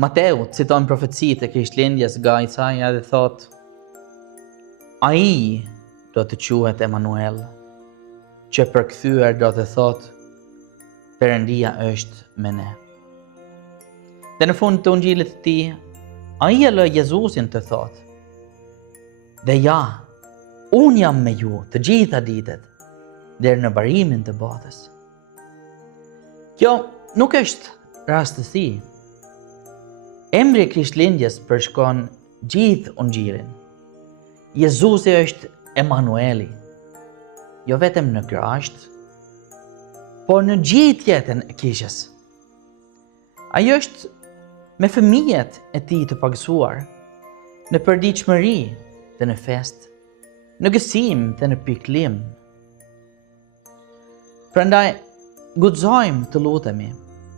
Mateu citon profecitë e Krishtlindjes nga Isaia dhe thot: Ai do të quhet Emanuel, që përkthyer do të thot: Perëndia është me ne. Dhe në fund të Ungjillit të tij, ai e lë Jezusin të thot: Dhe ja, unë jam me ju të gjitha ditët, deri në barimin të botës. Kjo nuk është rastësi. Emri i Krishtlindjes përshkon gjithë Ungjillin. Jezusi është Emanueli, jo vetëm në krasht, por në gjithë jetën e kishës. Ai është me fëmijët e tij të pagëzuar, në përditshmëri dhe në fest, në gësim dhe në pikëllim. Prandaj, guxojmë të lutemi,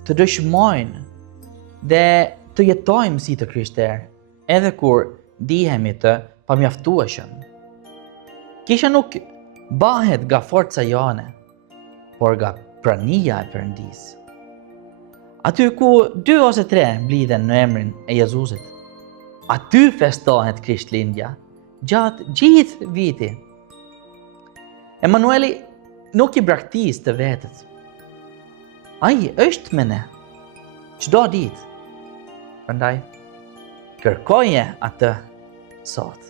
të dëshmojmë dhe të jetojmë si të krishterë, edhe kur ndihemi të pamjaftueshëm. Kisha nuk bëhet nga forca jone, por nga prania e Perëndis. Aty ku 2 ose 3 mblidhen në emrin e Jezusit, aty festohet Krishtlindja gjatë gjithë viti. Emanueli nuk i braktis të vetët. Ai është me ne çdo ditë. Prandaj, kërkoje atë sot.